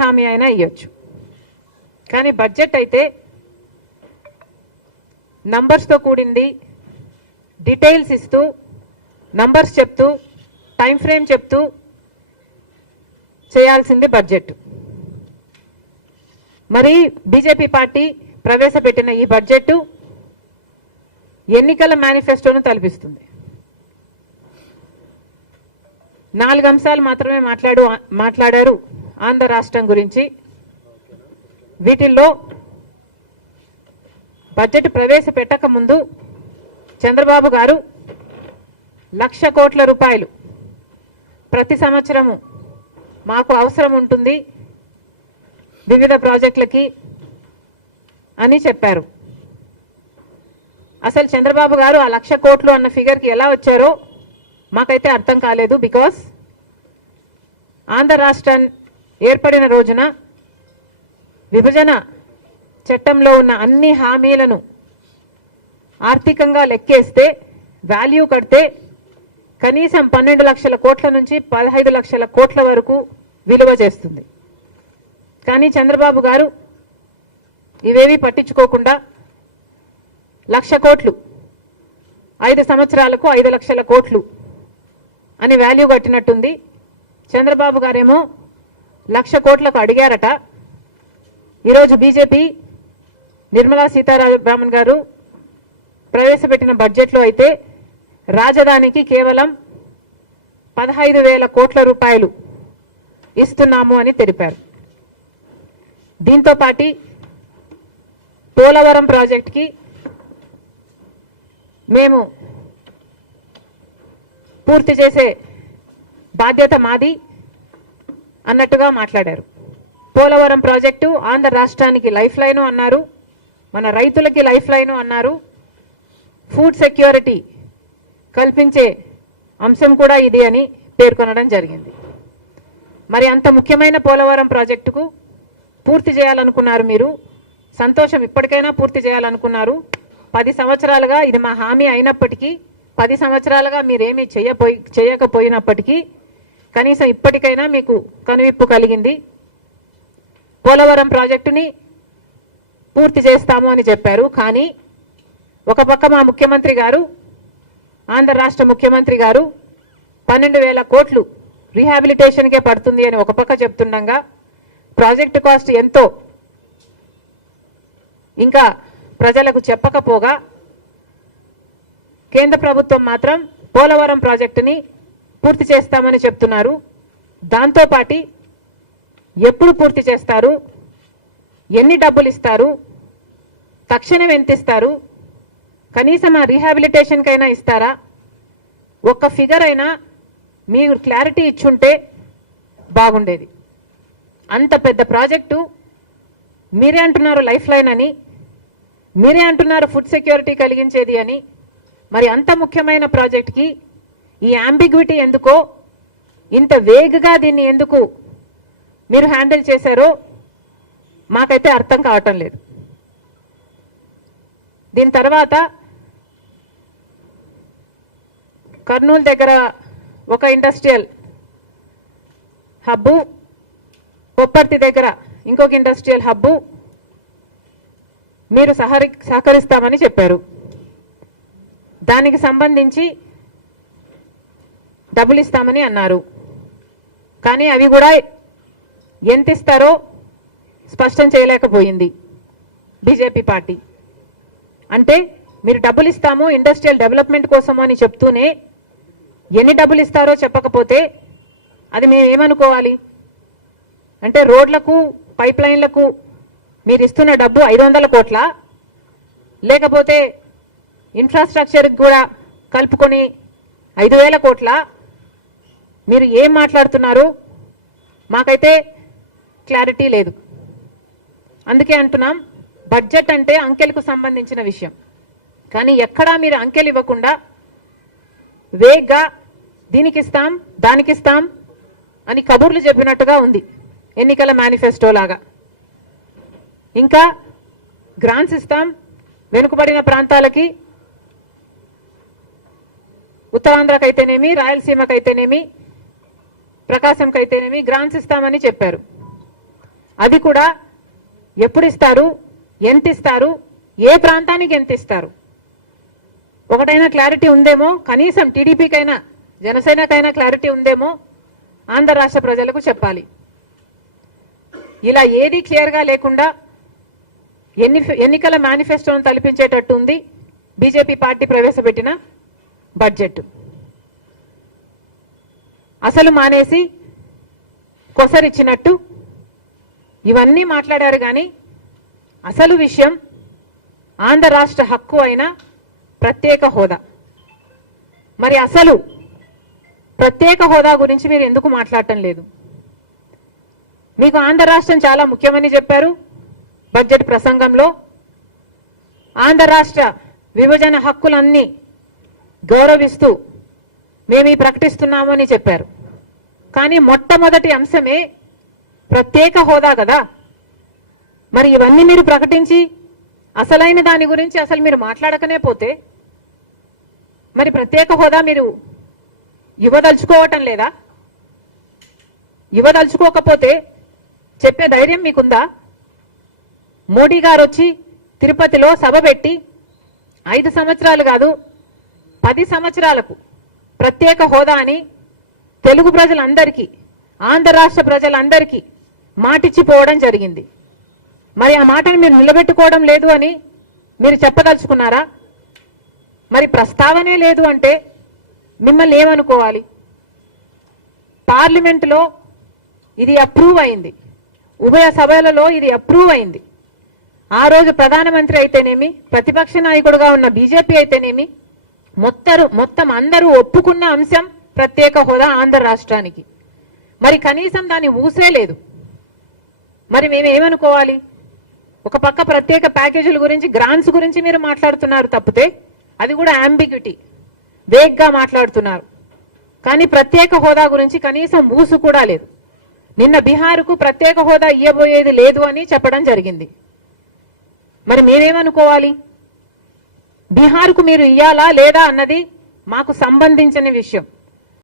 హామీ అయినా ఇవ్వచ్చు కానీ బడ్జెట్ అయితే నంబర్స్తో కూడింది డీటెయిల్స్ ఇస్తూ నంబర్స్ చెప్తూ టైం ఫ్రేమ్ చెప్తూ చేయాల్సింది బడ్జెట్. మరి బీజేపీ పార్టీ ప్రవేశపెట్టిన ఈ బడ్జెట్ ఎన్నికల మేనిఫెస్టోను తలపిస్తుంది. నాలుగు అంశాలు మాత్రమే మాట్లాడు మాట్లాడారు ఆంధ్ర రాష్ట్రం గురించి. వీటిల్లో బడ్జెట్ ప్రవేశపెట్టక ముందు చంద్రబాబు గారు లక్ష కోట్ల రూపాయలు ప్రతి సంవత్సరము మాకు అవసరం ఉంటుంది వివిధ ప్రాజెక్టులకి అని చెప్పారు. అసలు చంద్రబాబు గారు ఆ లక్ష కోట్లు అన్న ఫిగర్కి ఎలా వచ్చారో మాకైతే అర్థం కాలేదు బికాస్ ఆంధ్ర రాష్ట్రం ఏర్పడిన రోజున విభజన చట్టంలో ఉన్న అన్ని హామీలను ఆర్థికంగా లెక్కేస్తే వాల్యూ కడితే కనీసం పన్నెండు లక్షల కోట్ల నుంచి పదహైదు లక్షల కోట్ల వరకు విలువ చేస్తుంది. కానీ చంద్రబాబు గారు ఇవేవి పట్టించుకోకుండా లక్ష కోట్లు ఐదు సంవత్సరాలకు ఐదు లక్షల కోట్లు అని వాల్యూ కట్టినట్టుంది. చంద్రబాబు గారేమో లక్ష కోట్లకు అడిగారట. ఈరోజు బీజేపీ నిర్మలా సీతారామన్ గారు ప్రవేశపెట్టిన బడ్జెట్లో అయితే రాజధానికి కేవలం పదహైదు వేల కోట్ల రూపాయలు ఇస్తున్నాము అని తెలిపారు. దీంతో పాటి పోలవరం ప్రాజెక్ట్కి మేము పూర్తి చేసే బాధ్యత మాది. అన్నట్టుగా మాట్లాడారు. పోలవరం ప్రాజెక్టు ఆంధ్ర రాష్ట్రానికి లైఫ్ లైను అన్నారు. మన రైతులకి లైఫ్ లైను అన్నారు. ఫుడ్ సెక్యూరిటీ కల్పించే అంశం కూడా ఇది అని పేర్కొనడం జరిగింది. మరి అంత ముఖ్యమైన పోలవరం ప్రాజెక్టుకు పూర్తి చేయాలనుకున్నారు మీరు. సంతోషం ఇప్పటికైనా పూర్తి చేయాలనుకున్నారు. పది సంవత్సరాలుగా ఇది మా హామీ అయినప్పటికీ పది సంవత్సరాలుగా మీరేమీ చేయపోయి చేయకపోయినప్పటికీ కనీసం ఇప్పటికైనా మీకు కనువిప్పు కలిగింది. పోలవరం ప్రాజెక్టుని పూర్తి చేస్తాము అని చెప్పారు. కానీ ఒక పక్క మా ముఖ్యమంత్రి గారు ఆంధ్ర రాష్ట్ర ముఖ్యమంత్రి గారు పన్నెండు వేల కోట్లు రీహాబిలిటేషన్కే పడుతుంది అని ఒక పక్క చెప్తుండగా ప్రాజెక్టు కాస్ట్ ఎంతో ఇంకా ప్రజలకు చెప్పకపోగా కేంద్ర ప్రభుత్వం మాత్రం పోలవరం ప్రాజెక్టుని పూర్తి చేస్తామని చెప్తున్నారు. దాంతోపాటి ఎప్పుడు పూర్తి చేస్తారు? ఎన్ని డబ్బులు ఇస్తారు? తక్షణం ఎంత ఇస్తారు? కనీసం ఆ రీహాబిలిటేషన్కైనా ఇస్తారా? ఒక్క ఫిగర్ అయినా మీరు క్లారిటీ ఇచ్చుంటే బాగుండేది. అంత పెద్ద ప్రాజెక్టు మీరే అంటున్నారు లైఫ్ లైన్ అని మీరే అంటున్నారు ఫుడ్ సెక్యూరిటీ కలిగించేది అని. మరి అంత ముఖ్యమైన ప్రాజెక్ట్కి ఈ అంబిగ్విటీ ఎందుకో? ఇంత వేగగా దీన్ని ఎందుకు మీరు హ్యాండిల్ చేశారో మాకైతే అర్థం కావటం లేదు. దీని తర్వాత కర్నూలు దగ్గర ఒక ఇండస్ట్రియల్ హబ్బు కొప్పర్తి దగ్గర ఇంకొక ఇండస్ట్రియల్ హబ్బు మీరు సహరి సహకరిస్తామని చెప్పారు. దానికి సంబంధించి డబ్బులు ఇస్తామని అన్నారు. కానీ అవి కూడా ఎంత ఇస్తారో స్పష్టం చేయలేకపోయింది బీజేపీ పార్టీ. అంటే మీరు డబ్బులు ఇస్తాము ఇండస్ట్రియల్ డెవలప్మెంట్ కోసము అని చెప్తూనే ఎన్ని డబ్బులు ఇస్తారో చెప్పకపోతే అది మేము ఏమనుకోవాలి? అంటే రోడ్లకు పైప్ లైన్లకు మీరు ఇస్తున్న డబ్బు ఐదు వందల కోట్ల? లేకపోతే ఇన్ఫ్రాస్ట్రక్చర్కి కూడా కలుపుకొని ఐదు వేల కోట్ల? మీరు ఏం మాట్లాడుతున్నారు? మాకైతే క్లారిటీ లేదు. అందుకే అంటున్నాం బడ్జెట్ అంటే అంకెలకు సంబంధించిన విషయం. కానీ ఎక్కడా మీరు అంకెలు ఇవ్వకుండా వేగ్గా దీనికి ఇస్తాం దానికి ఇస్తాం అని కబుర్లు చెప్పినట్టుగా ఉంది ఎన్నికల మేనిఫెస్టో లాగా. ఇంకా గ్రాంట్స్ ఇస్తాం వెనుకబడిన ప్రాంతాలకి ఉత్తరాంధ్రకైతేనేమి రాయలసీమకైతేనేమి ప్రకాశంకైతేనేమి గ్రాంట్స్ ఇస్తామని చెప్పారు. అది కూడా ఎప్పుడు ఇస్తారు? ఎంత ఇస్తారు? ఏ ప్రాంతానికి ఎంత ఇస్తారు? ఒకటైనా క్లారిటీ ఉందేమో? కనీసం టీడీపీకైనా జనసేనకైనా క్లారిటీ ఉందేమో? ఆంధ్ర రాష్ట్ర ప్రజలకు చెప్పాలి. ఇలా ఏది క్లియర్గా లేకుండా ఎన్ని ఎన్నికల మేనిఫెస్టోను తలపించేటట్టు ఉంది బీజేపీ పార్టీ ప్రవేశపెట్టిన బడ్జెట్. అసలు మానేసి కొసరిచ్చినట్టు ఇవన్నీ మాట్లాడారు కానీ అసలు విషయం ఆంధ్ర రాష్ట్ర హక్కు అయిన ప్రత్యేక హోదా. మరి అసలు ప్రత్యేక హోదా గురించి మీరు ఎందుకు మాట్లాడటం లేదు? మీకు ఆంధ్ర రాష్ట్రం చాలా ముఖ్యమని చెప్పారు. బడ్జెట్ ప్రసంగంలో ఆంధ్ర రాష్ట్ర విభజన హక్కులన్నీ గౌరవిస్తూ మేము ఈ ప్రకటిస్తున్నామని చెప్పారు. కానీ మొట్టమొదటి అంశమే ప్రత్యేక హోదా కదా. మరి ఇవన్నీ మీరు ప్రకటించి అసలైన దాని గురించి అసలు మీరు మాట్లాడకనే పోతే మరి ప్రత్యేక హోదా మీరు ఇవ్వదలుచుకోవటం లేదా? ఇవ్వదలుచుకోకపోతే చెప్పే ధైర్యం మీకుందా? మోడీ గారు వచ్చి తిరుపతిలో సభ పెట్టి ఐదు సంవత్సరాలు కాదు పది సంవత్సరాలకు ప్రత్యేక హోదా అని తెలుగు ప్రజలందరికీ ఆంధ్ర రాష్ట్ర ప్రజలందరికీ మాటిచ్చిపోవడం జరిగింది. మరి ఆ మాటను మీరు నిలబెట్టుకోవడం లేదు అని మీరు చెప్పదలుచుకున్నారా? మరి ప్రస్తావనే లేదు అంటే మిమ్మల్ని ఏమనుకోవాలి? పార్లమెంటులో ఇది అప్రూవ్ అయింది. ఉభయ సభలలో ఇది అప్రూవ్ అయింది. ఆ రోజు ప్రధానమంత్రి అయితేనేమి ప్రతిపక్ష నాయకుడుగా ఉన్న బీజేపీ అయితేనేమి మొత్తరు మొత్తం అందరూ ఒప్పుకున్న అంశం ప్రత్యేక హోదా ఆంధ్ర రాష్ట్రానికి. మరి కనీసం దాన్ని ఊసే లేదు. మరి మేము ఏమనుకోవాలి? ఒక పక్క ప్రత్యేక ప్యాకేజీల గురించి గ్రాంట్స్ గురించి మీరు మాట్లాడుతున్నారు తప్పితే అది కూడా అంబిగ్యూటీ వేగ్గా మాట్లాడుతున్నారు. కానీ ప్రత్యేక హోదా గురించి కనీసం ఊసు కూడా లేదు. నిన్న బీహార్కు ప్రత్యేక హోదా ఇవ్వబోయేది లేదు అని చెప్పడం జరిగింది. మరి మేమేమనుకోవాలి బీహార్కు మీరు ఇయ్యాలా లేదా అన్నది మాకు సంబంధించిన విషయం.